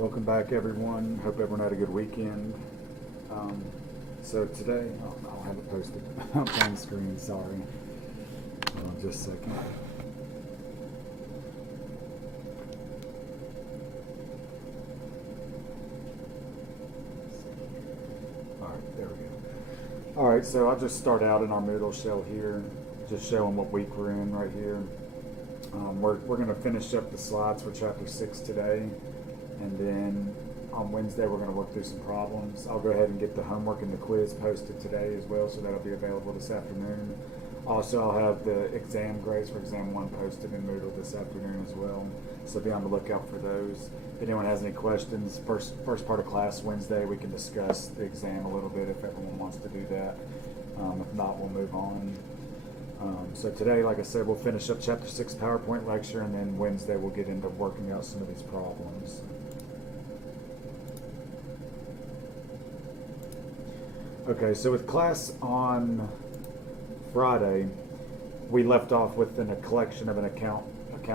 Welcome back, everyone. Hope everyone had a good weekend. So today, I'll have it posted up on the screen. Sorry. Hold on just a second. All right, there we go. All right, so I'll just start out in our middle shell here, just showing what week we're in right here. We're going to finish up the slides for chapter 6 today, and then on Wednesday we're going to work through some problems. I'll go ahead and get the homework and the quiz posted today as well, so that'll be available this afternoon. Also, I'll have the exam grades for exam 1 posted in Moodle this afternoon as well, so be on the lookout for those. If anyone has any questions, first part of class Wednesday, we can discuss the exam a little bit if everyone wants to do that. If not, we'll move on. So today, like I said, we'll finish up chapter 6 PowerPoint lecture, and then Wednesday we'll get into working out some of these problems. Okay, so with class on Friday, we left off with a collection of an account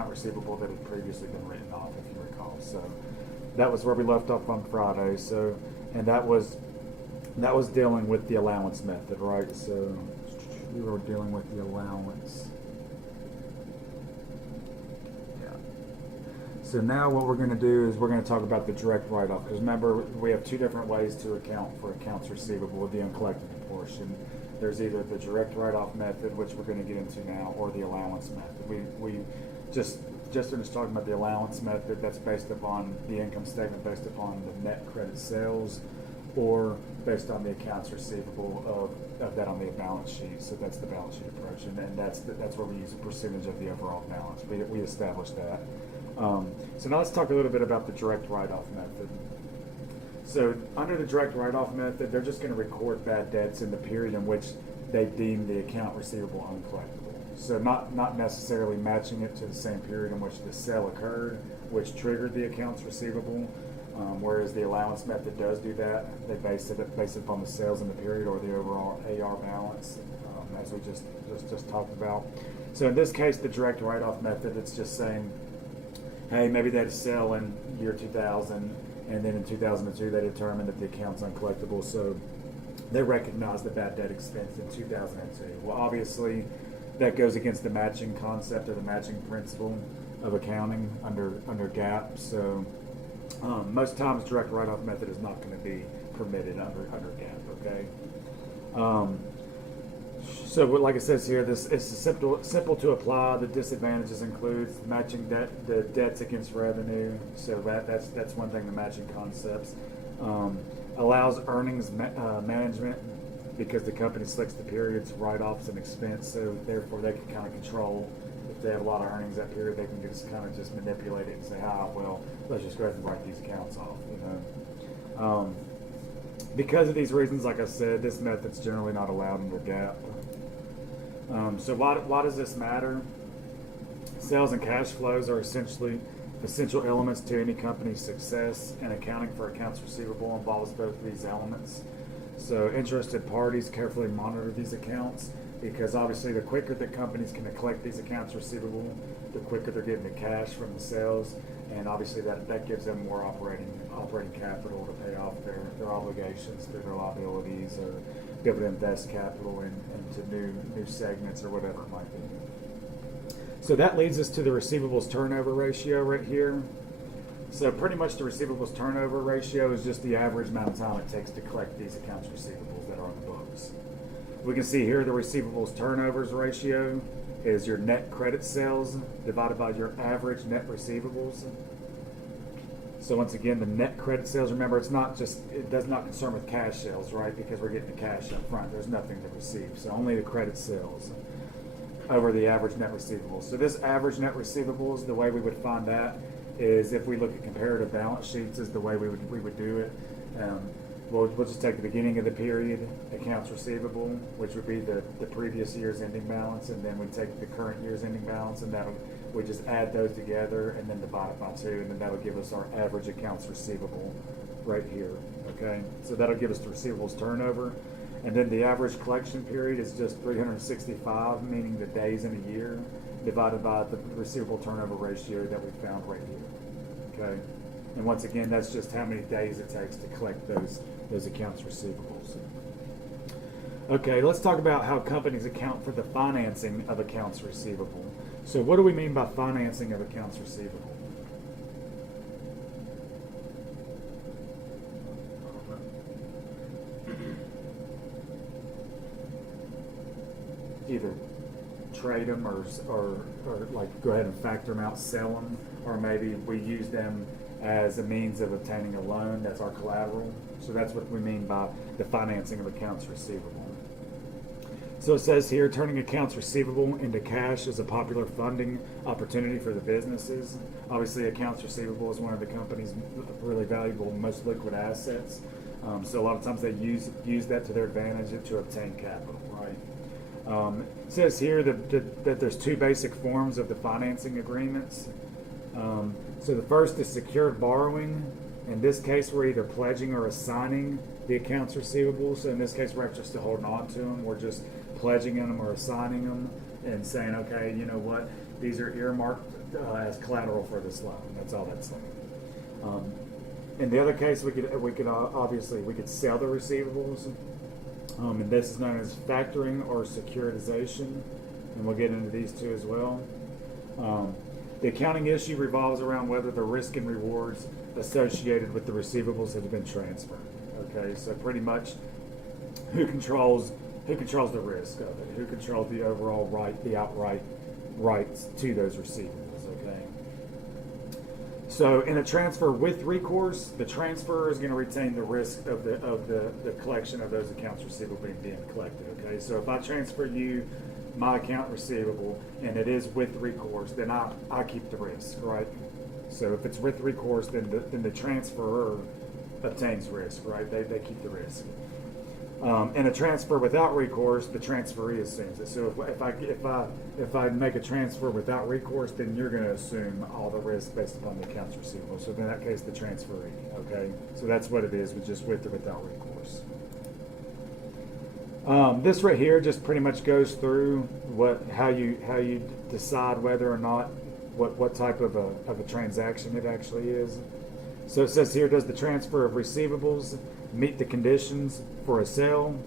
receivable that had previously been written off, if you recall. So that was where we left off on Friday. So, and that was dealing with the allowance method, right? So we were dealing with the allowance. Yeah. So now what we're going to do is we're going to talk about the direct write-off, because remember, we have two different ways to account for accounts receivable with the uncollectible portion. There's either the direct write-off method, which we're going to get into now, or the allowance method. We just finished talking about the allowance method. That's based upon the income statement, based upon the net credit sales, or based on the accounts receivable of that on the balance sheet. So that's the balance sheet approach, and that's where we use a percentage of the overall balance. We established that. So now let's talk a little bit about the direct write-off method. So under the direct write-off method, they're just going to record bad debts in the period in which they deem the account receivable uncollectible. So not necessarily matching it to the same period in which the sale occurred, which triggered the accounts receivable. Whereas the allowance method does do that. They base it upon the sales in the period or the overall AR balance, as we just talked about. So in this case, the direct write-off method, it's just saying, hey, maybe they had to sell in year 2000, and then in 2002 they determined that the account's uncollectible, so they recognize the bad debt expense in 2002. Well, obviously, that goes against the matching concept or the matching principle of accounting under GAAP. So most times, direct write-off method is not going to be permitted under GAAP. Okay. So like it says here, this is simple to apply. The disadvantages include matching the debts against revenue. So that's one thing. The matching concepts allows earnings management, because the company selects the periods, write-offs, and expense. So therefore, they can kind of control. If they have a lot of earnings that period, they can just kind of just manipulate it and say, well, let's just go ahead and write these accounts off. Because of these reasons, like I said, this method's generally not allowed under GAAP. So why does this matter? Sales and cash flows are essential elements to any company's success, and accounting for accounts receivable involves both of these elements. So interested parties carefully monitor these accounts, because obviously the quicker that companies can collect these accounts receivable, the quicker they're getting the cash from the sales, and obviously that gives them more operating capital to pay off their obligations through their liabilities, or be able to invest capital into new segments or whatever it might be. So that leads us to the receivables turnover ratio right here. So pretty much the receivables turnover ratio is just the average amount of time it takes to collect these accounts receivables that are on the books. We can see here the receivables turnovers ratio is your net credit sales divided by your average net receivables. So once again, the net credit sales, remember, it does not concern with cash sales, right? Because we're getting the cash up front. There's nothing to receive. So only the credit sales over the average net receivables. So this average net receivables, the way we would find that is if we look at comparative balance sheets is the way we would do it. We'll just take the beginning of the period accounts receivable, which would be the previous year's ending balance, and then we take the current year's ending balance, and we just add those together and then divide it by 2, and then that'll give us our average accounts receivable right here. Okay, so that'll give us the receivables turnover, and then the average collection period is just 365, meaning the days in a year, divided by the receivable turnover ratio that we found right here. Okay. And once again, that's just how many days it takes to collect those accounts receivables. Okay, let's talk about how companies account for the financing of accounts receivable. So what do we mean by financing of accounts receivable? Either trade them or like go ahead and factor them out, sell them, or maybe we use them as a means of obtaining a loan. That's our collateral. So that's what we mean by the financing of accounts receivable. So it says here, turning accounts receivable into cash is a popular funding opportunity for the businesses. Obviously, accounts receivable is one of the company's really valuable, most liquid assets. So a lot of times they use that to their advantage to obtain capital, right? It says here that there's two basic forms of the financing agreements. So the first is secured borrowing. In this case, we're either pledging or assigning the accounts receivable. So in this case, we're actually still holding on to them. We're just pledging them or assigning them and saying, okay, you know what, these are earmarked as collateral for this loan. That's all that's saying. In the other case, we could obviously sell the receivables, and this is known as factoring or securitization, and we'll get into these two as well. The accounting issue revolves around whether the risk and rewards associated with the receivables have been transferred. Okay, so pretty much who controls the risk of it, who controls the overall the outright rights to those receivables. Okay. So in a transfer with recourse, the transferor is going to retain the risk of the collection of those accounts receivable being collected. Okay, so if I transfer you my account receivable and it is with recourse, then I keep the risk, right? So if it's with recourse, then the transferor obtains risk, right? They keep the risk. In a transfer without recourse, the transferee assumes it. So if I make a transfer without recourse, then you're going to assume all the risk based upon the accounts receivable. So in that case, the transferee. Okay, so that's what it is, with just with or without recourse. This right here just pretty much goes through how you decide whether or not what type of a transaction it actually is. So it says here, does the transfer of receivables meet the conditions for a sale?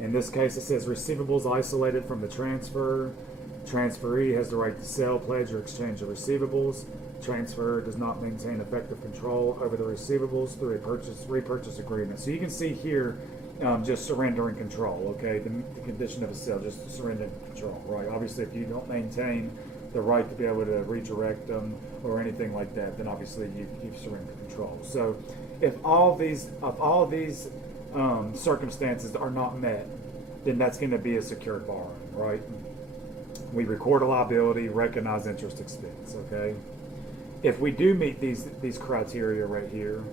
In this case, it says receivables isolated from the transfer. Transferee has the right to sell, pledge, or exchange the receivables. Transferor does not maintain effective control over the receivables through a repurchase agreement. So you can see here, just surrendering control. Okay, the condition of a sale, just surrendering control. Right. Obviously, if you don't maintain the right to be able to redirect them or anything like that, then obviously you've surrendered control. So if all these circumstances are not met, then that's going to be a secured borrowing, right? We record a liability, recognize interest expense. Okay. If we do meet these criteria right here,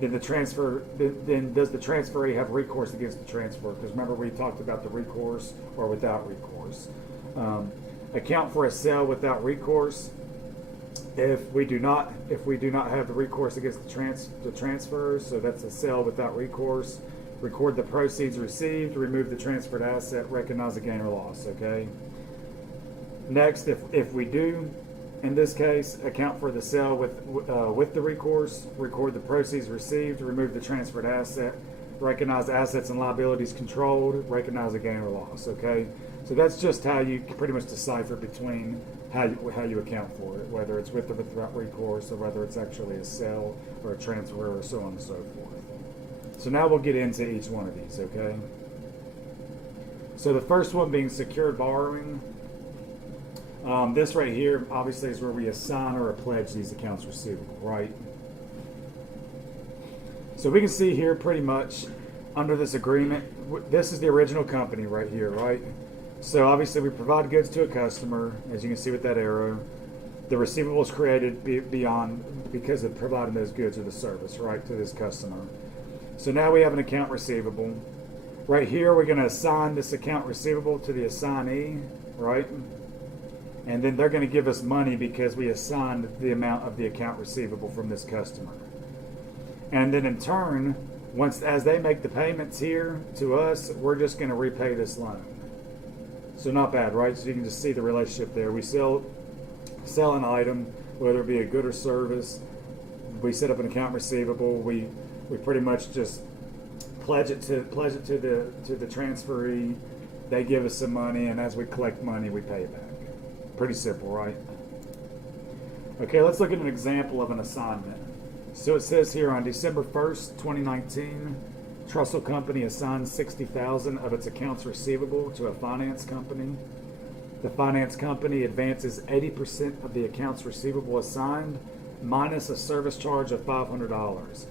then then does the transferee have recourse against the transfer? Because remember, we talked about the recourse or without recourse. Account for a sale without recourse. If we do not have the recourse against the transfers, so that's a sale without recourse. Record the proceeds received, remove the transferred asset, recognize a gain or loss. Okay. Next, if we do, in this case, account for the sale with the recourse, record the proceeds received, remove the transferred asset, recognize assets and liabilities controlled, recognize a gain or loss. Okay, so that's just how you pretty much decipher between how you account for it, whether it's with or without recourse, or whether it's actually a sale or a transfer, or so on and so forth. So now we'll get into each one of these. Okay. So the first one being secured borrowing. This right here, obviously, is where we assign or pledge these accounts receivable, right? So we can see here pretty much under this agreement, this is the original company right here, right? So obviously we provide goods to a customer, as you can see with that arrow. The receivable is created because of providing those goods or the service, right, to this customer. So now we have an account receivable. Right here, we're going to assign this account receivable to the assignee, right? And then they're going to give us money because we assigned the amount of the account receivable from this customer. And then in turn, as they make the payments here to us, we're just going to repay this loan. So not bad, right? So you can just see the relationship there. We sell an item, whether it be a good or service, we set up an account receivable. We pretty much just pledge it to the transferee. They give us some money, and as we collect money, we pay it back. Pretty simple, right? Okay, let's look at an example of an assignment. So it says here on December 1st, 2019, Trussell Company assigned $60,000 of its accounts receivable to a finance company. The finance company advances 80% of the accounts receivable assigned minus a service charge of $500.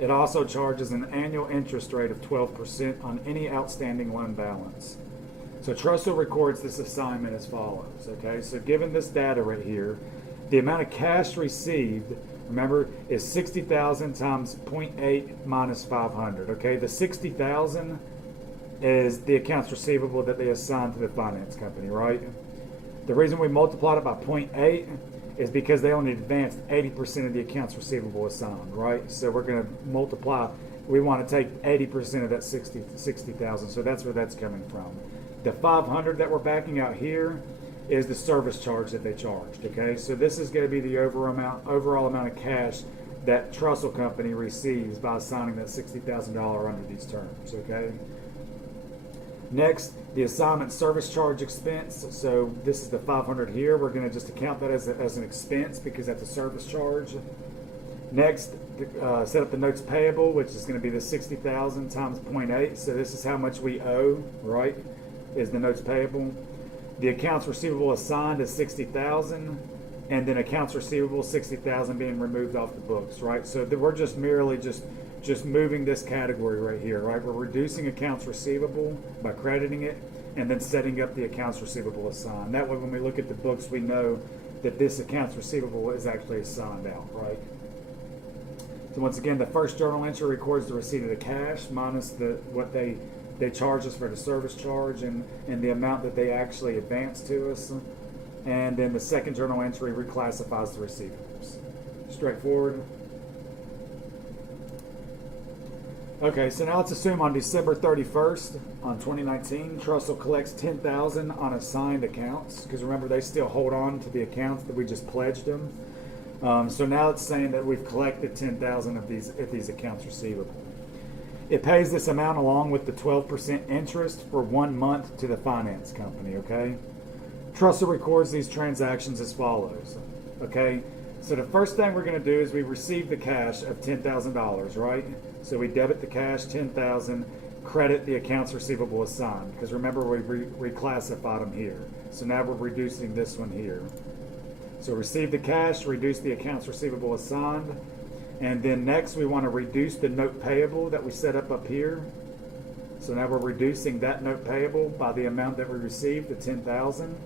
It also charges an annual interest rate of 12% on any outstanding loan balance. So Trussell records this assignment as follows, okay? So given this data right here, the amount of cash received, remember, is 60,000 times 0.8 minus 500, okay? The 60,000 is the accounts receivable that they assigned to the finance company, right? The reason we multiplied it by 0.8 is because they only advanced 80% of the accounts receivable assigned, right? So we're going to multiply, we want to take 80% of that 60,000, so that's where that's coming from. The 500 that we're backing out here is the service charge that they charged, okay? So this is going to be the overall amount of cash that Trussell Company receives by assigning that $60,000 under these terms, okay? Next, the assignment service charge expense. So this is the 500 here. We're going to just account that as an expense because that's a service charge. Next, set up the notes payable, which is going to be the 60,000 times 0.8. So this is how much we owe, right, is the notes payable. The accounts receivable assigned is 60,000, and then accounts receivable 60,000 being removed off the books, right? So we're just merely just moving this category right here, right? We're reducing accounts receivable by crediting it, and then setting up the accounts receivable assigned. That way, when we look at the books, we know that this accounts receivable is actually assigned out, right? So once again, the first journal entry records the receipt of the cash minus what they charge us for the service charge and the amount that they actually advance to us. And then the second journal entry reclassifies the receivables. Straightforward. Okay, so now let's assume on December 31st, on 2019, Trussell collects $10,000 on assigned accounts, because remember, they still hold on to the accounts that we just pledged them. So now it's saying that we've collected $10,000 of these accounts receivable. It pays this amount along with the 12% interest for 1 month to the finance company, okay? Trussell records these transactions as follows, okay? So the first thing we're going to do is we receive the cash of $10,000, right? So we debit the cash, $10,000, credit the accounts receivable assigned, because remember we reclassified them here. So now we're reducing this one here. So receive the cash, reduce the accounts receivable assigned, and then next we want to reduce the note payable that we set up here. So now we're reducing that note payable by the amount that we received, the $10,000.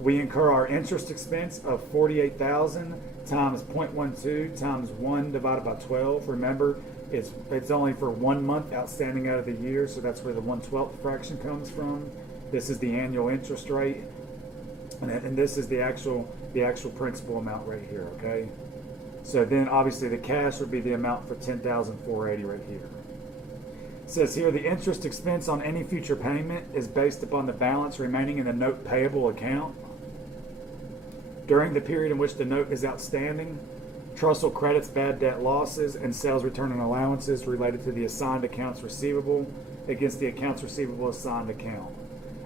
We incur our interest expense of $48,000 times 0.12 times 1 divided by 12. Remember, it's only for 1 month outstanding out of the year, so that's where the 1/12 fraction comes from. This is the annual interest rate, and this is the actual principal amount right here, okay? So then obviously the cash would be the amount for $10,480 right here. It says here the interest expense on any future payment is based upon the balance remaining in the note payable account. During the period in which the note is outstanding, Trussell credits bad debt losses and sales return and allowances related to the assigned accounts receivable against the accounts receivable assigned account.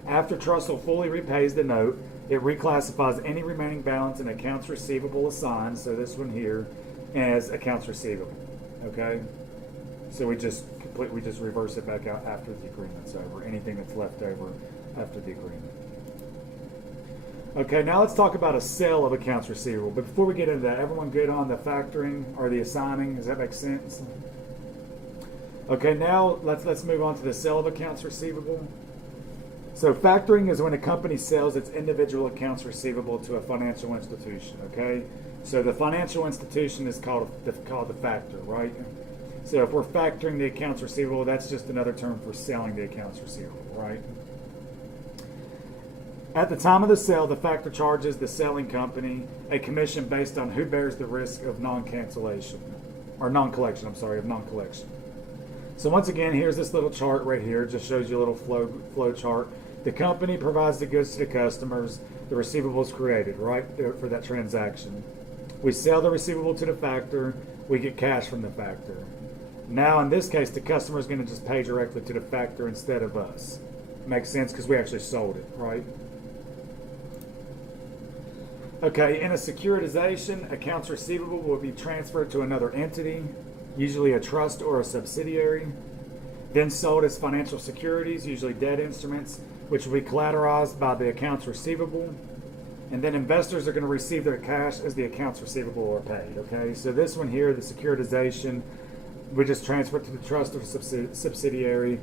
After Trussell fully repays the note, it reclassifies any remaining balance in accounts receivable assigned, so this one here, as accounts receivable, okay? So we just reverse it back out after the agreement's over, anything that's left over after the agreement. Okay, now let's talk about a sale of accounts receivable. But before we get into that, everyone good on the factoring or the assigning? Does that make sense? Okay, now let's move on to the sale of accounts receivable. So factoring is when a company sells its individual accounts receivable to a financial institution, okay? So the financial institution is called the factor, right? So if we're factoring the accounts receivable, that's just another term for selling the accounts receivable, right? At the time of the sale, the factor charges the selling company a commission based on who bears the risk of non-collection. So once again, here's this little chart right here. It just shows you a little flow chart. The company provides the goods to the customers. The receivable is created, right, for that transaction. We sell the receivable to the factor, we get cash from the factor. Now in this case, the customer is going to just pay directly to the factor instead of us. Makes sense because we actually sold it, right? Okay, in a securitization, accounts receivable will be transferred to another entity, usually a trust or a subsidiary, then sold as financial securities, usually debt instruments, which will be collateralized by the accounts receivable. And then investors are going to receive their cash as the accounts receivable are paid, okay? So this one here, the securitization, we just transfer it to the trust or subsidiary.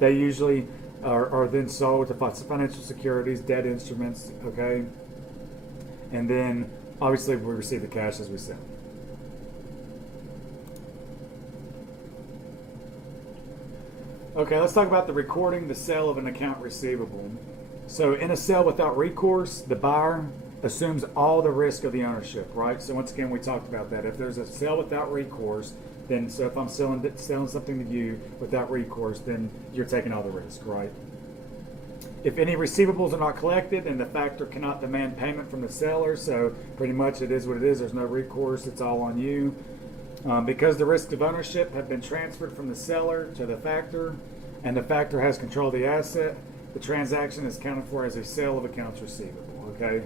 They usually are then sold to financial securities, debt instruments, okay? And then obviously we receive the cash as we sell. Okay, let's talk about the recording the sale of an account receivable. So in a sale without recourse, the buyer assumes all the risk of the ownership, right? So once again, we talked about that. If there's a sale without recourse, then so if I'm selling something to you without recourse, then you're taking all the risk, right? If any receivables are not collected, then the factor cannot demand payment from the seller. So pretty much it is what it is. There's no recourse. It's all on you. Because the risks of ownership have been transferred from the seller to the factor, and the factor has control of the asset, the transaction is accounted for as a sale of accounts receivable, okay?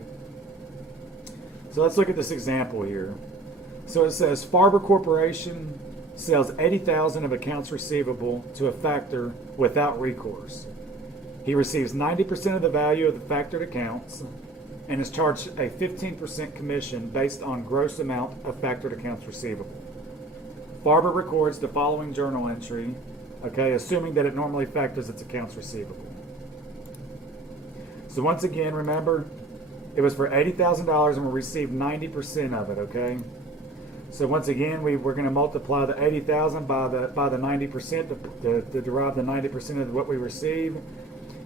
So let's look at this example here. So it says Farber Corporation sells $80,000 of accounts receivable to a factor without recourse. He receives 90% of the value of the factored accounts and is charged a 15% commission based on gross amount of factored accounts receivable. Farber records the following journal entry, okay, assuming that it normally factors its accounts receivable. So once again, remember, it was for $80,000 and we received 90% of it, okay? So once again, we're going to multiply the $80,000 by the 90% to derive the 90% of what we receive.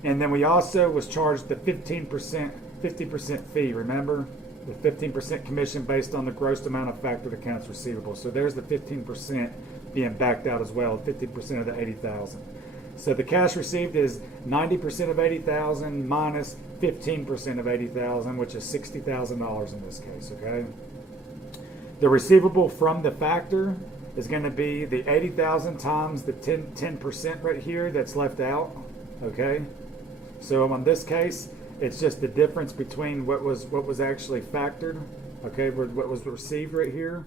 And then we also was charged the 50% fee, remember? The 15% commission based on the gross amount of factored accounts receivable. So there's the 15% being backed out as well, 50% of the $80,000. So the cash received is 90% of $80,000 minus 15% of $80,000, which is $60,000 in this case, okay? The receivable from the factor is going to be the $80,000 times the 10% right here that's left out, okay? So in this case, it's just the difference between what was actually factored, okay, what was received right here.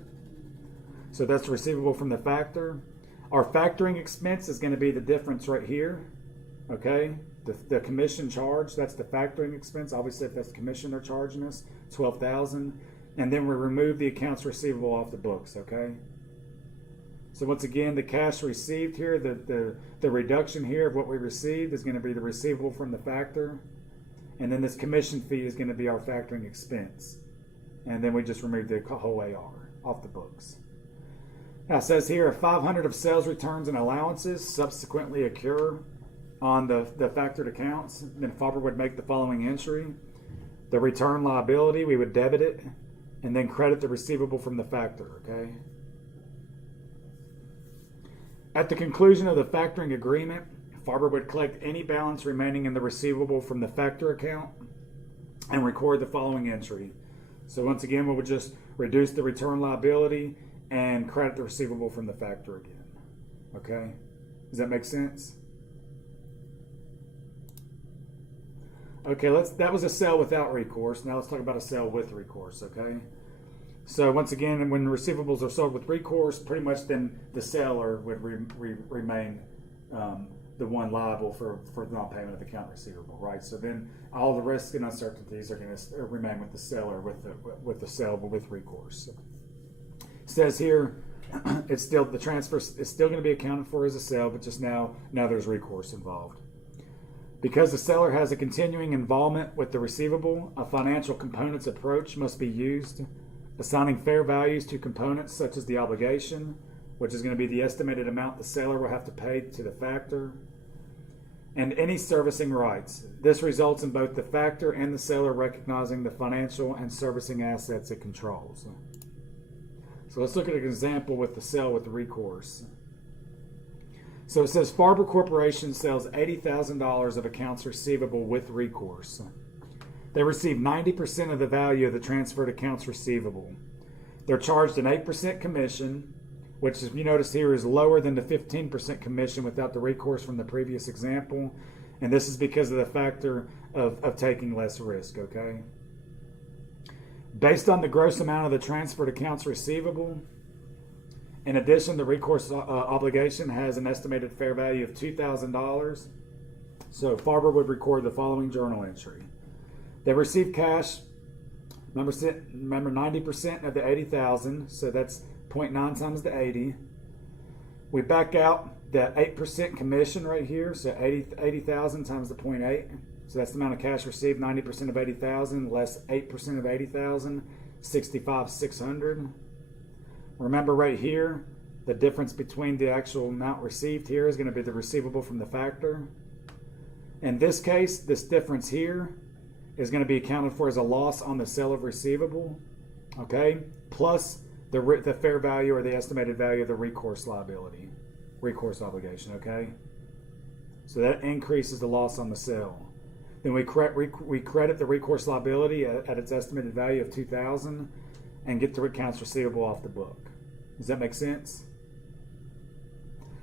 So that's receivable from the factor. Our factoring expense is going to be the difference right here, okay? The commission charge, that's the factoring expense. Obviously, if that's the commission they're charging us, $12,000. And then we remove the accounts receivable off the books, okay? So once again, the cash received here, the reduction here of what we received is going to be the receivable from the factor. And then this commission fee is going to be our factoring expense. And then we just remove the whole AR off the books. Now it says here, if 500 of sales returns and allowances subsequently occur on the factored accounts, then Farber would make the following entry. The return liability, we would debit it, and then credit the receivable from the factor, okay? At the conclusion of the factoring agreement, Farber would collect any balance remaining in the receivable from the factor account and record the following entry. So once again, we would just reduce the return liability and credit the receivable from the factor again. Okay? Does that make sense? Okay, that was a sale without recourse. Now let's talk about a sale with recourse, okay? So once again, when receivables are sold with recourse, pretty much then the seller would remain the one liable for the non-payment of the account receivable, right? So then all the risks and uncertainties are going to remain with the seller with the sale, but with recourse. It says here, the transfer is still going to be accounted for as a sale, but just now there's recourse involved. Because the seller has a continuing involvement with the receivable, a financial components approach must be used, assigning fair values to components such as the obligation, which is going to be the estimated amount the seller will have to pay to the factor, and any servicing rights. This results in both the factor and the seller recognizing the financial and servicing assets it controls. So let's look at an example with the sale with the recourse. So it says Farber Corporation sells $80,000 of accounts receivable with recourse. They receive 90% of the value of the transferred accounts receivable. They're charged an 8% commission, which, if you notice here, is lower than the 15% commission without the recourse from the previous example. And this is because of the factor of taking less risk, okay? Based on the gross amount of the transferred accounts receivable, in addition, the recourse obligation has an estimated fair value of $2,000. So Farber would record the following journal entry. They receive cash, remember 90% of the 80,000, so that's 0.9 times the 80. We back out the 8% commission right here, so 80,000 times the 0.8. So that's the amount of cash received, 90% of 80,000 less 8% of 80,000, 65,600. Remember right here, the difference between the actual amount received here is going to be the receivable from the factor. In this case, this difference here is going to be accounted for as a loss on the sale of receivable, okay, plus the fair value or the estimated value of the recourse liability, recourse obligation, okay? So that increases the loss on the sale. Then we credit the recourse liability at its estimated value of $2,000 and get the accounts receivable off the book. Does that make sense?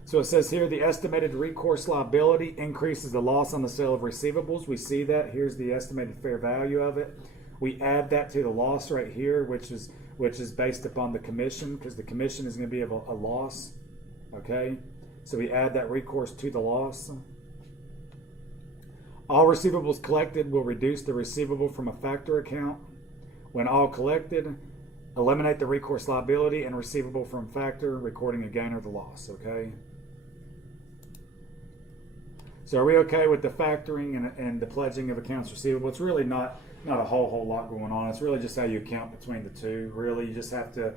So it says here the estimated recourse liability increases the loss on the sale of receivables. We see that. Here's the estimated fair value of it. We add that to the loss right here, which is based upon the commission, because the commission is going to be a loss. Okay? So we add that recourse to the loss. All receivables collected will reduce the receivable from a factor account. When all collected, eliminate the recourse liability and receivable from factor, recording a gain or the loss, okay? So are we okay with the factoring and the pledging of accounts receivable? It's really not a whole lot going on. It's really just how you account between the two. Really, you just have to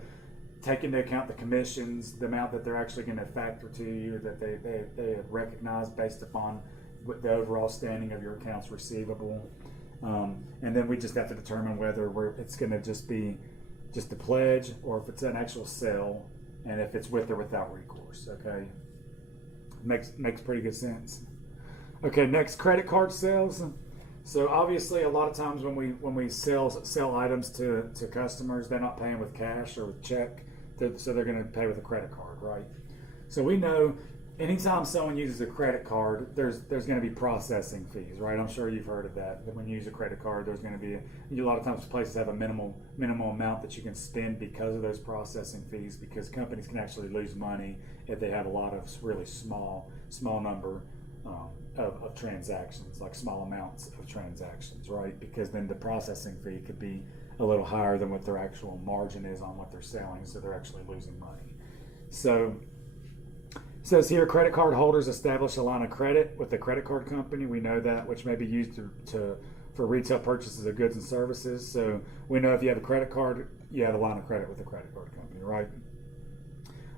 take into account the commissions, the amount that they're actually going to factor to you, that they have recognized based upon the overall standing of your accounts receivable. And then we just have to determine whether it's going to just be just a pledge or if it's an actual sale, and if it's with or without recourse, okay? Makes pretty good sense. Okay, next, credit card sales. So obviously a lot of times when we sell items to customers, they're not paying with cash or with check, so they're going to pay with a credit card, right? So we know anytime someone uses a credit card, there's going to be processing fees, right? I'm sure you've heard of that. That when you use a credit card, there's going to be a lot of times places have a minimal amount that you can spend because of those processing fees, because companies can actually lose money if they have a lot of really small number of transactions, like small amounts of transactions, right? Because then the processing fee could be a little higher than what their actual margin is on what they're selling, so they're actually losing money. So it says here, credit card holders establish a line of credit with the credit card company. We know that, which may be used for retail purchases of goods and services. So we know if you have a credit card, you have a line of credit with the credit card company, right?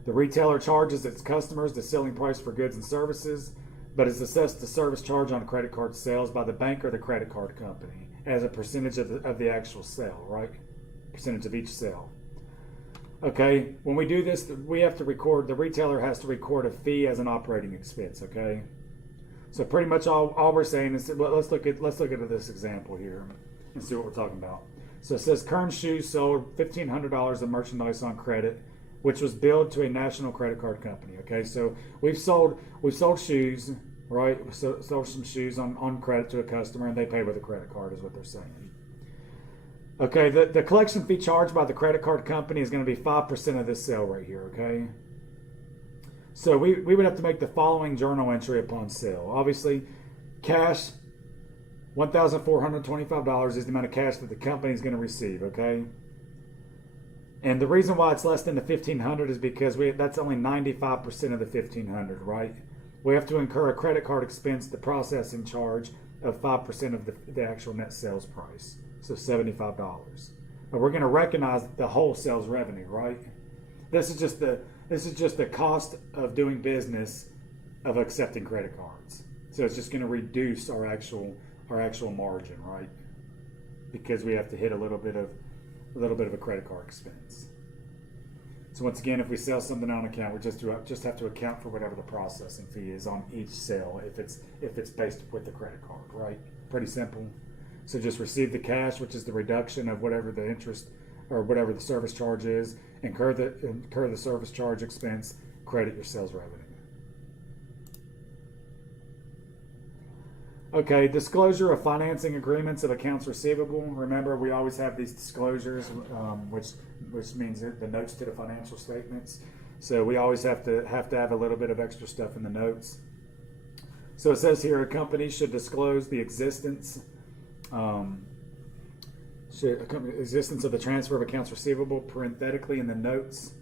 The retailer charges its customers the selling price for goods and services, but is assessed the service charge on credit card sales by the bank or the credit card company as a percentage of the actual sale, right? Percentage of each sale. Okay, when we do this, we have to record, the retailer has to record a fee as an operating expense, okay? So pretty much all we're saying is, well, let's look at this example here and see what we're talking about. So it says Kern Shoes sold $1,500 of merchandise on credit, which was billed to a national credit card company, okay? So we've sold shoes, right? We sold some shoes on credit to a customer, and they paid with a credit card is what they're saying. Okay, the collection fee charged by the credit card company is going to be 5% of this sale right here, okay? So we would have to make the following journal entry upon sale. Obviously, cash, $1,425 is the amount of cash that the company is going to receive, okay? And the reason why it's less than the $1,500 is because that's only 95% of the $1,500, right? We have to incur a credit card expense, the processing charge of 5% of the actual net sales price. So $75. But we're going to recognize the whole sales revenue, right? This is just the cost of doing business of accepting credit cards. So it's just going to reduce our actual margin, right? Because we have to hit a little bit of a credit card expense. So once again, if we sell something on account, we just have to account for whatever the processing fee is on each sale if it's based with the credit card, right? Pretty simple. So just receive the cash, which is the reduction of whatever the interest or whatever the service charge is, incur the service charge expense, credit your sales revenue. Okay, disclosure of financing agreements of accounts receivable. Remember, we always have these disclosures, which means the notes to the financial statements. So we always have to have a little bit of extra stuff in the notes. So it says here, a company should disclose the existence of the transfer of accounts receivable, parenthetically in the notes,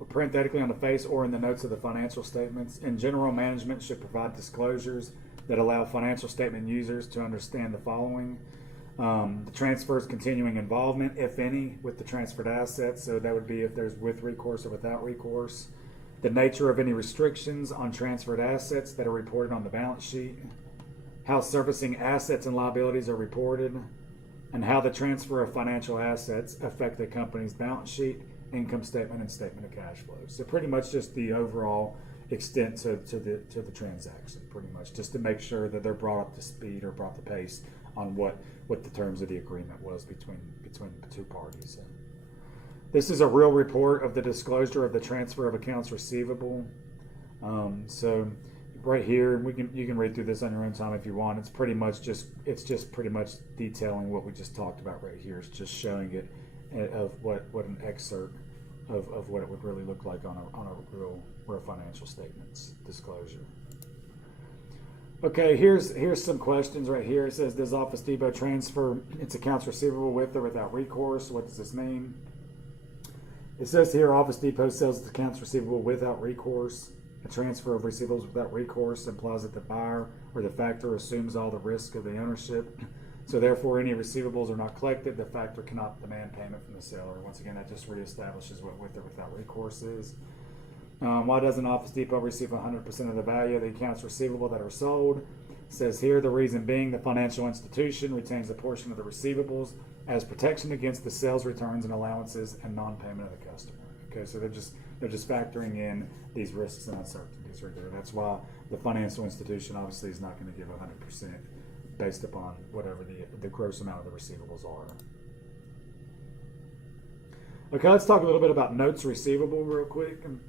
or parenthetically on the face or in the notes of the financial statements. In general, management should provide disclosures that allow financial statement users to understand the following. The transfer's continuing involvement, if any, with the transferred assets. So that would be if there's with recourse or without recourse. The nature of any restrictions on transferred assets that are reported on the balance sheet. How servicing assets and liabilities are reported. And how the transfer of financial assets affect the company's balance sheet, income statement, and statement of cash flow. So pretty much just the overall extent to the transaction, pretty much, just to make sure that they're brought up to speed or brought to pace on what the terms of the agreement was between the two parties. This is a real report of the disclosure of the transfer of accounts receivable. So right here, you can read through this on your own time if you want. It's just pretty much detailing what we just talked about right here. It's just showing it of what an excerpt of what it would really look like on a real financial statements disclosure. Okay, here's some questions right here. It says, does Office Depot transfer its accounts receivable with or without recourse? What does this mean? It says here, Office Depot sells its accounts receivable without recourse. A transfer of receivables without recourse implies that the buyer or the factor assumes all the risk of the ownership. So therefore, any receivables are not collected. The factor cannot demand payment from the seller. Once again, that just reestablishes what with or without recourse is. Why doesn't Office Depot receive 100% of the value of the accounts receivable that are sold? It says here, the reason being the financial institution retains a portion of the receivables as protection against the sales returns and allowances and non-payment of the customer. Okay, so they're just factoring in these risks and uncertainties right there. That's why the financial institution obviously is not going to give 100% based upon whatever the gross amount of the receivables are. Okay, let's talk a little bit about notes receivable real quick. And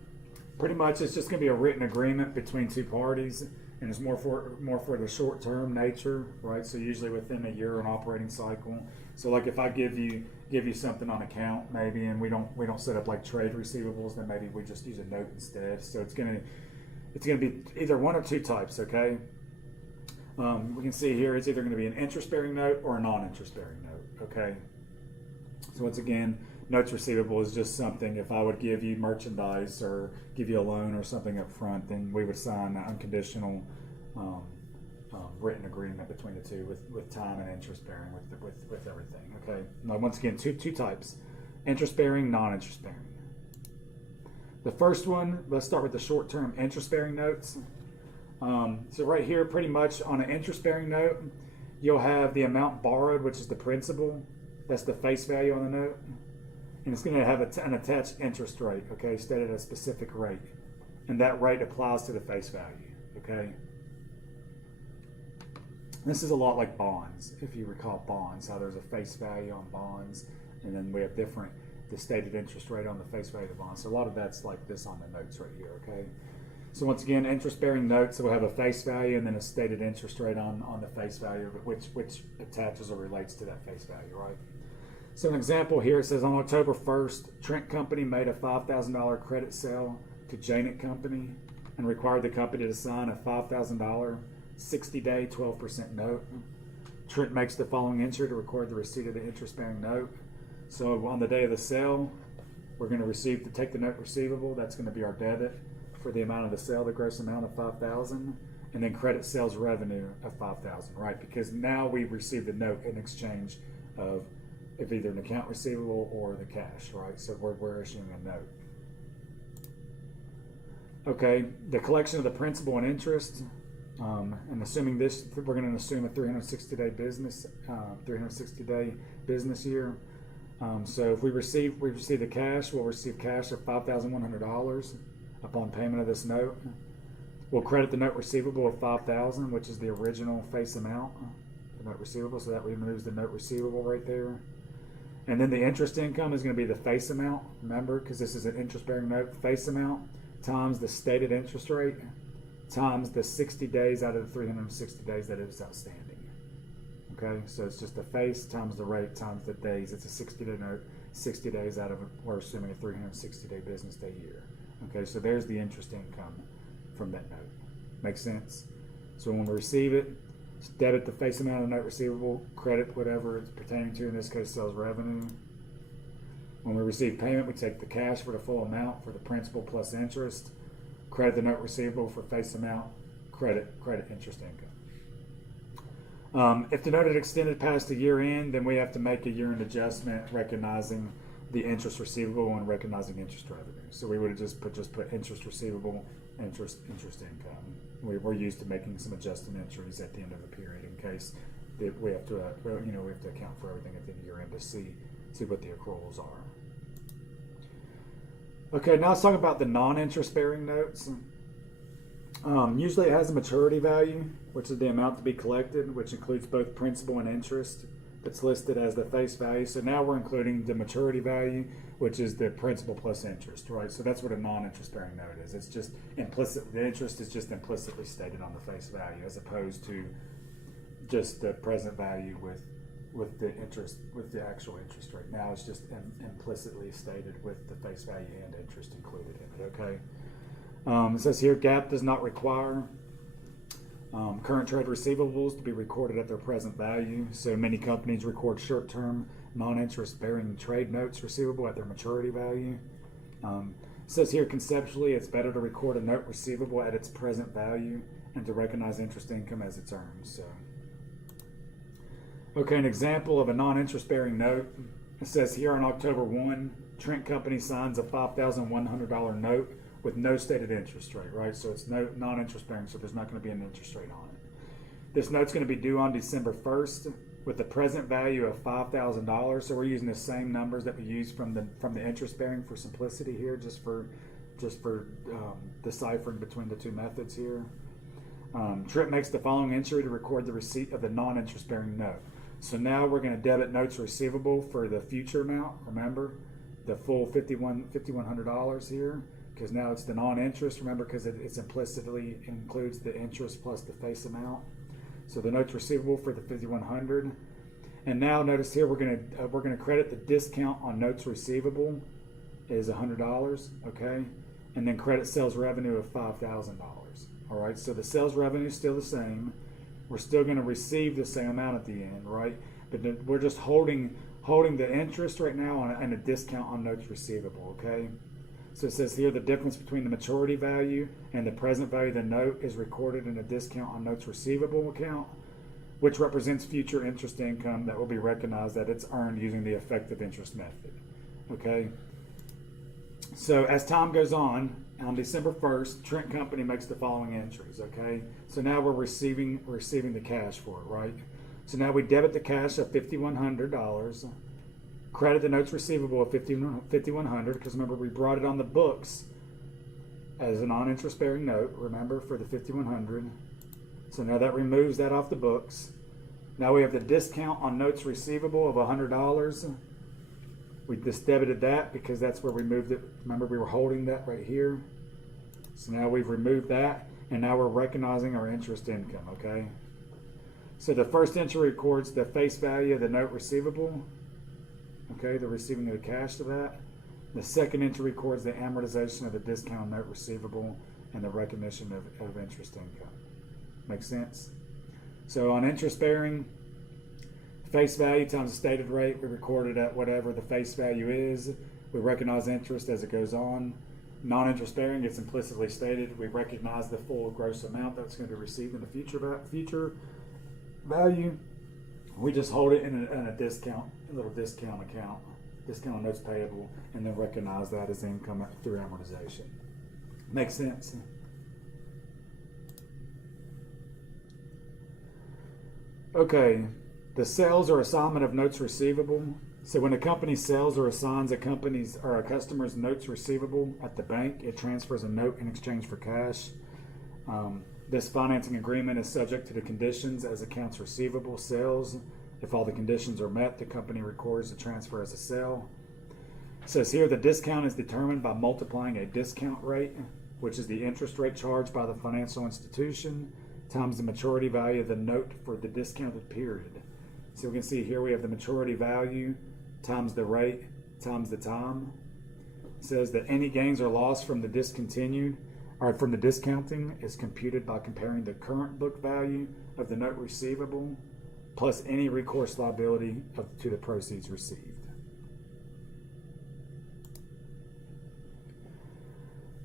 pretty much it's just going to be a written agreement between two parties, and it's more for the short-term nature, right? So usually within a year, an operating cycle. So like if I give you something on account maybe, and we don't set up like trade receivables, then maybe we just use a note instead. So it's gonna be either one or two types. Okay. We can see here it's either going to be an interest-bearing note or a non-interest-bearing note. Okay. So once again, notes receivable is just something. If I would give you merchandise or give you a loan or something up front, then we would sign an unconditional written agreement between the two with time and interest-bearing with everything. Okay. Now once again, two types: interest-bearing, non-interest-bearing. The first one, let's start with the short-term interest-bearing notes. So right here, pretty much on an interest-bearing note, you'll have the amount borrowed, which is the principal. That's the face value on the note. And it's going to have an attached interest rate, okay, stated at a specific rate. And that rate applies to the face value, okay? This is a lot like bonds, if you recall bonds, how there's a face value on bonds, and then we have the stated interest rate on the face value of the bond. So a lot of that's like this on the notes right here, okay? So once again, interest-bearing notes will have a face value and then a stated interest rate on the face value, which attaches or relates to that face value, right? So an example here, it says on October 1st, Trent Company made a $5,000 credit sale to Janet Company and required the company to sign a $5,000 60-day 12% note. Trent makes the following entry to record the receipt of the interest-bearing note. So on the day of the sale, we're going to take the note receivable. That's going to be our debit for the amount of the sale, the gross amount of $5,000, and then credit sales revenue of $5,000, right? Because now we've received the note in exchange of either an account receivable or the cash, right? So we're issuing a note. Okay, the collection of the principal and interest, and assuming this, we're going to assume a 360-day business year. So if we receive the cash, we'll receive cash of $5,100 upon payment of this note. We'll credit the note receivable of $5,000, which is the original face amount, the note receivable. So that removes the note receivable right there. And then the interest income is going to be the face amount, remember, because this is an interest-bearing note, face amount times the stated interest rate times the 60 days out of the 360 days that it was outstanding. Okay, so it's just the face times the rate times the days. It's a 60-day note, 60 days out of, we're assuming a 360-day business day year. Okay, so there's the interest income from that note. Make sense? So when we receive it, debit the face amount of the note receivable, credit whatever it's pertaining to, in this case sales revenue. When we receive payment, we take the cash for the full amount for the principal plus interest, credit the note receivable for face amount, credit interest income. If the note had extended past the year end, then we have to make a year-end adjustment recognizing the interest receivable and recognizing interest revenue. So we would have just put interest receivable, interest income. We're used to making some adjustment entries at the end of the period in case that we have to account for everything at the year end to see what the accruals are. Okay, now let's talk about the non-interest bearing notes. Usually it has a maturity value, which is the amount to be collected, which includes both principal and interest. That's listed as the face value. So now we're including the maturity value, which is the principal plus interest, right? So that's what a non-interest bearing note is. It's just implicit. The interest is just implicitly stated on the face value, as opposed to just the present value with the interest, with the actual interest rate. Now it's just implicitly stated with the face value and interest included in it. Okay. It says here, GAAP does not require current trade receivables to be recorded at their present value. So many companies record short-term, non-interest bearing trade notes receivable at their maturity value. It says here, conceptually, it's better to record a note receivable at its present value and to recognize interest income as it's earned. So, okay, an example of a non-interest bearing note. It says here on October 1, Trent Company signs a $5,100 note with no stated interest rate, right? So it's non-interest bearing, so there's not going to be an interest rate on it. This note's going to be due on December 1st with a present value of $5,000. So we're using the same numbers that we used from the interest bearing for simplicity here, just for deciphering between the two methods here. Trent makes the following entry to record the receipt of the non-interest bearing note. So now we're going to debit notes receivable for the future amount. Remember, the full $5,100 here. Because now it's the non-interest, remember, because it's implicitly includes the interest plus the face amount. So the notes receivable for the $5,100, and now notice here we're gonna credit the discount on notes receivable is $100, okay, and then credit sales revenue of $5,000. All right, so the sales revenue is still the same. We're still going to receive the same amount at the end, right? But we're just holding the interest right now and a discount on notes receivable, okay? So it says here the difference between the maturity value and the present value of the note is recorded in a discount on notes receivable account, which represents future interest income that will be recognized that it's earned using the effective interest method. Okay. So as time goes on December 1st, Trent Company makes the following entries. Okay. So now we're receiving the cash for it, right? So now we debit the cash of $5,100. Credit the notes receivable of $5,100, because remember we brought it on the books as a non-interest bearing note, remember, for the $5,100. So now that removes that off the books. Now we have the discount on notes receivable of $100. We just debited that because that's where we moved it. Remember, we were holding that right here. So now we've removed that, and now we're recognizing our interest income, okay? So the first entry records the face value of the note receivable. Okay, the receiving of the cash to that. The second entry records the amortization of the discount note receivable and the recognition of interest income. Make sense? So on interest bearing, face value times the stated rate, we record it at whatever the face value is. We recognize interest as it goes on. Non-interest bearing, it's implicitly stated. We recognize the full gross amount that's going to be received in the future value. We just hold it in a little discount account, discount on notes payable, and then recognize that as income through amortization. Makes sense? Okay, the sales or assignment of notes receivable. So when a company sells or assigns a customer's notes receivable at the bank, it transfers a note in exchange for cash. This financing agreement is subject to the conditions as accounts receivable, sales, If all the conditions are met, the company records the transfer as a sale. It says here the discount is determined by multiplying a discount rate, which is the interest rate charged by the financial institution, times the maturity value of the note for the discounted period. So we can see here we have the maturity value times the rate times the time. It says that any gains or loss from the discontinued or from the discounting is computed by comparing the current book value of the note receivable plus any recourse liability to the proceeds received.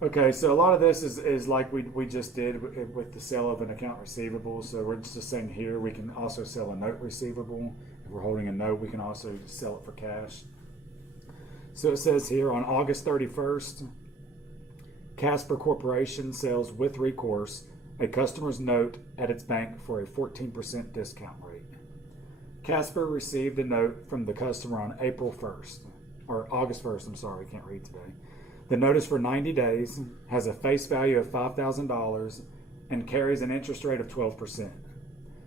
Okay, so a lot of this is like we just did with the sale of an account receivable. So we're just saying here we can also sell a note receivable. If we're holding a note, we can also sell it for cash. So it says here on August 31st, Casper Corporation sells with recourse a customer's note at its bank for a 14% discount rate. Casper received a note from the customer on April 1st, or August 1st, I'm sorry, I can't read today. The note is for 90 days, has a face value of $5,000, and carries an interest rate of 12%.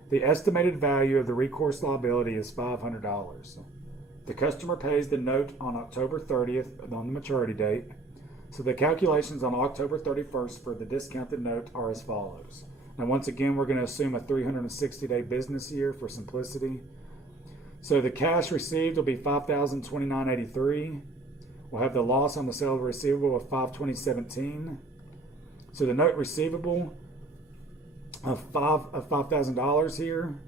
The estimated value of the recourse liability is $500. The customer pays the note on October 30th on the maturity date. So the calculations on October 31st for the discounted note are as follows. Now once again, we're going to assume a 360-day business year for simplicity. So the cash received will be $5,029.83. We'll have the loss on the sale of the receivable of $520.17. So the note receivable of $5,000 here.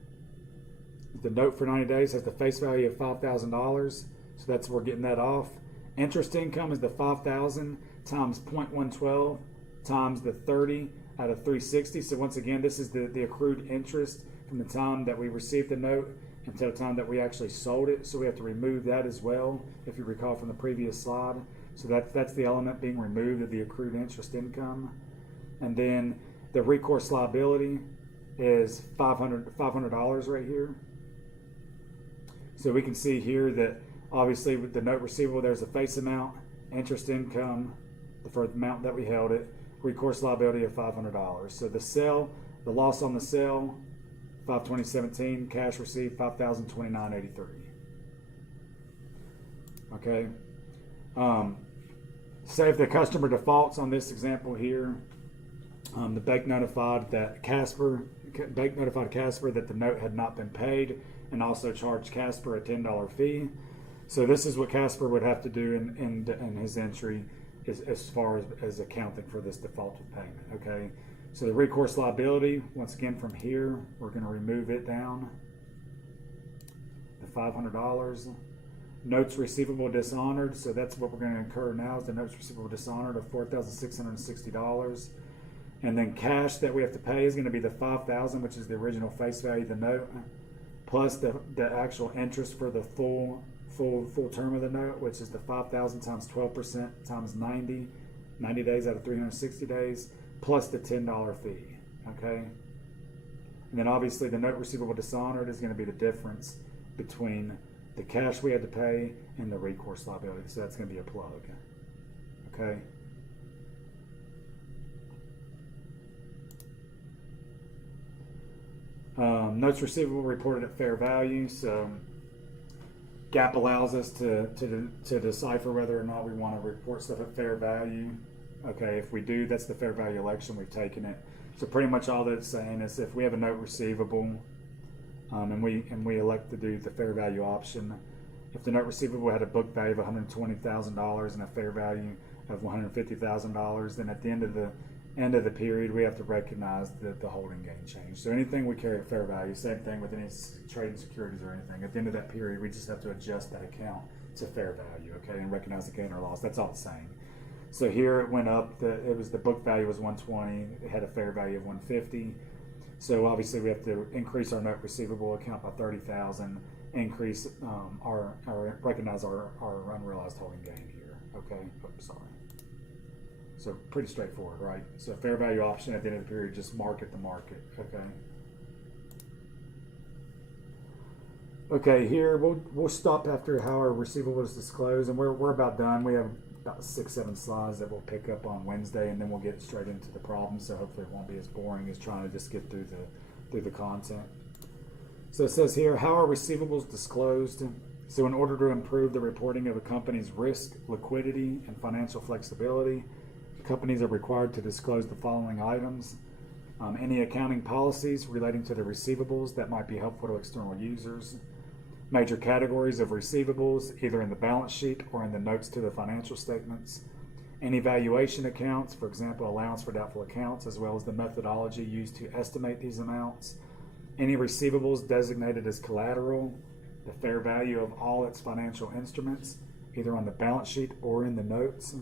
The note for 90 days has the face value of $5,000. So that's we're getting that off. Interest income is the $5,000 times 0.112 times the 30 out of 360. So once again, this is the accrued interest from the time that we received the note until the time that we actually sold it. So we have to remove that as well, if you recall from the previous slide. So that's the element being removed of the accrued interest income. And then the recourse liability is $500 right here. So we can see here that obviously with the note receivable, there's a face amount, interest income, for the amount that we held it, recourse liability of $500. So the sale, the loss on the sale, $520.17, cash received $5,029.83. Okay. Say if the customer defaults on this example here, the bank notified Casper that the note had not been paid and also charged Casper a $10 fee. So this is what Casper would have to do in his entry as far as accounting for this default of payment. Okay. So the recourse liability, once again from here, we're going to remove it down. The $500. Notes receivable dishonored. So that's what we're going to incur now is the notes receivable dishonored of $4,660. And then cash that we have to pay is going to be the $5,000, which is the original face value of the note, plus the actual interest for the full term of the note, which is the $5,000 times 12% times 90 days out of 360 days, plus the $10 fee. Okay. And then obviously the note receivable dishonored is going to be the difference between the cash we had to pay and the recourse liability. So that's going to be a plug. Okay. Notes receivable reported at fair value. So GAAP allows us to decipher whether or not we want to report stuff at fair value. Okay, if we do, that's the fair value election. We've taken it. So pretty much all that it's saying is if we have a note receivable and we elect to do the fair value option, if the note receivable had a book value of $120,000 and a fair value of $150,000, then at the end of the period, we have to recognize the holding gain change. So anything we carry at fair value, same thing with any trading securities or anything. At the end of that period, we just have to adjust that account to fair value, okay, and recognize the gain or loss. That's all it's saying. So here it went up. The book value was 120. It had a fair value of 150. So obviously we have to increase our note receivable account by 30,000. Increase recognize our unrealized holding gain here. Okay. Oops, sorry. So pretty straightforward, right? So fair value option at the end of the period, just market the market. Okay. Okay, here we'll stop after how our receivable is disclosed, and we're about done. We have about 6-7 slides that we'll pick up on Wednesday, and then we'll get straight into the problem. So hopefully it won't be as boring as trying to just get through the content. So it says here, how are receivables disclosed? So in order to improve the reporting of a company's risk, liquidity, and financial flexibility, companies are required to disclose the following items. Any accounting policies relating to the receivables that might be helpful to external users. Major categories of receivables, either in the balance sheet or in the notes to the financial statements. Any valuation accounts, for example, allowance for doubtful accounts, as well as the methodology used to estimate these amounts. Any receivables designated as collateral, the fair value of all its financial instruments, either on the balance sheet or in the notes.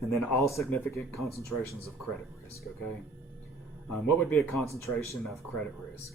And then all significant concentrations of credit risk, okay? What would be a concentration of credit risk?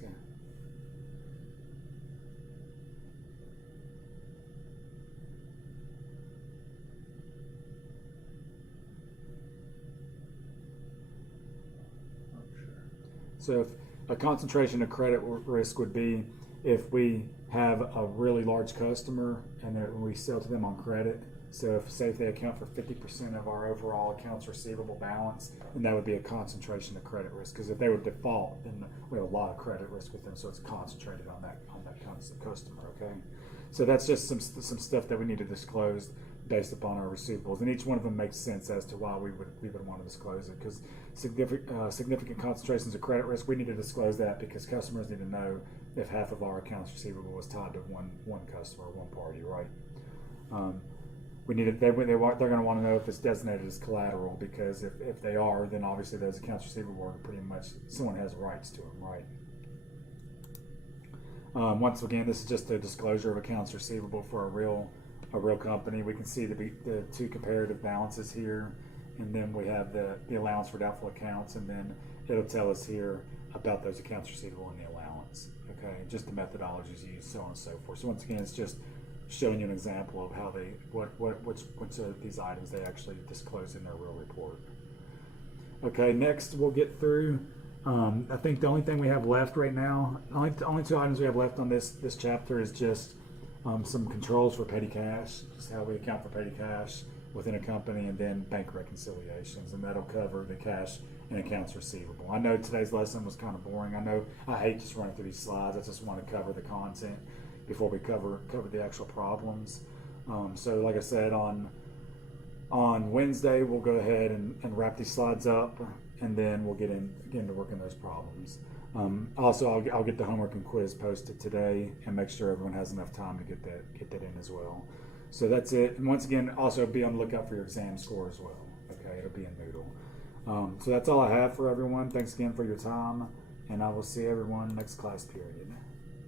So if a concentration of credit risk would be if we have a really large customer and we sell to them on credit. So if they account for 50% of our overall accounts receivable balance, then that would be a concentration of credit risk. Because if they would default, then we have a lot of credit risk with them, so it's concentrated on that customer. Okay, so that's just some stuff that we need to disclose based upon our receivables, and each one of them makes sense as to why we would want to disclose it. Because significant concentrations of credit risk, we need to disclose that because customers need to know if half of our accounts receivable is tied to one customer, one party, right? We need it. They're going to want to know if it's designated as collateral, because if they are, then obviously those accounts receivable are pretty much someone has rights to them, right? Once again, this is just a disclosure of accounts receivable for a real company. We can see the two comparative balances here, and then we have the allowance for doubtful accounts, and then it'll tell us here about those accounts receivable and the allowance. Okay, just the methodologies used, so on and so forth. So once again, it's just showing you an example of how which of these items they actually disclose in their real report. Okay, next we'll get through. I think the only thing we have left right now, only two items we have left on this chapter is just some controls for petty cash, just how we account for petty cash within a company, and then bank reconciliations, and that'll cover the cash and accounts receivable. I know today's lesson was kind of boring. I know I hate just running through these slides. I just want to cover the content before we cover the actual problems. So like I said, on Wednesday we'll go ahead and wrap these slides up, and then we'll get into working those problems. Also, I'll get the homework and quiz posted today and make sure everyone has enough time to get that in as well. So that's it. And once again, also be on the lookout for your exam score as well. Okay, it'll be in Moodle. So that's all I have for everyone. Thanks again for your time, and I will see everyone next class period.